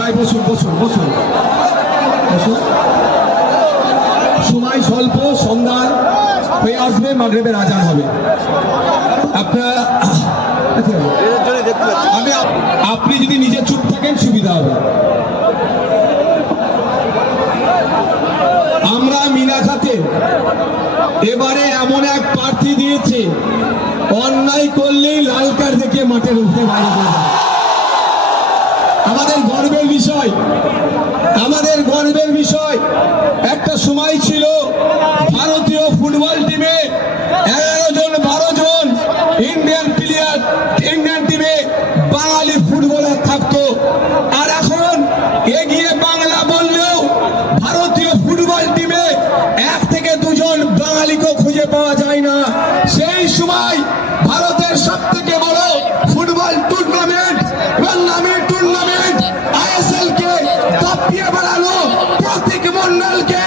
ভাই বসুন বসুন বসুন বসুন। সময় স্বল্প, সন্ধ্যা হয়ে আসবে, মাগরিবের আজান হবে। আপনারা আপনি যদি নিজে চুপ থাকেন সুবিধা হবে। আমরা মিনাখাতে এবারে এমন এক প্রার্থী দিয়েছে, অন্যায় করলেই লাল কার্ড দেখে মাঠের উপরে বাইরে করে দেয়। আমাদের গর্বের বিষয়, আমাদের গর্বের বিষয়। একটা সময় ছিল ভারতীয় ফুটবল টিমে 11 জন 12 জন ইন্ডিয়ান প্লেয়ার, ইন্ডিয়ান টিমে বাঙালি ফুটবলার থাকতো। আর এখন এগিয়ে বাংলা বললেও ভারতীয় ফুটবল টিমে 1 থেকে 2 জন বাঙালিকে খুঁজে পাওয়া যায় না। সেই সময় ভারতের সব থেকে বড় ফুটবল টুর্নামেন্ট, বাংলামের টুর্নামেন্ট, ISL কে কাঁপিয়ে বেড়ালো প্রতীক মন্ডলকে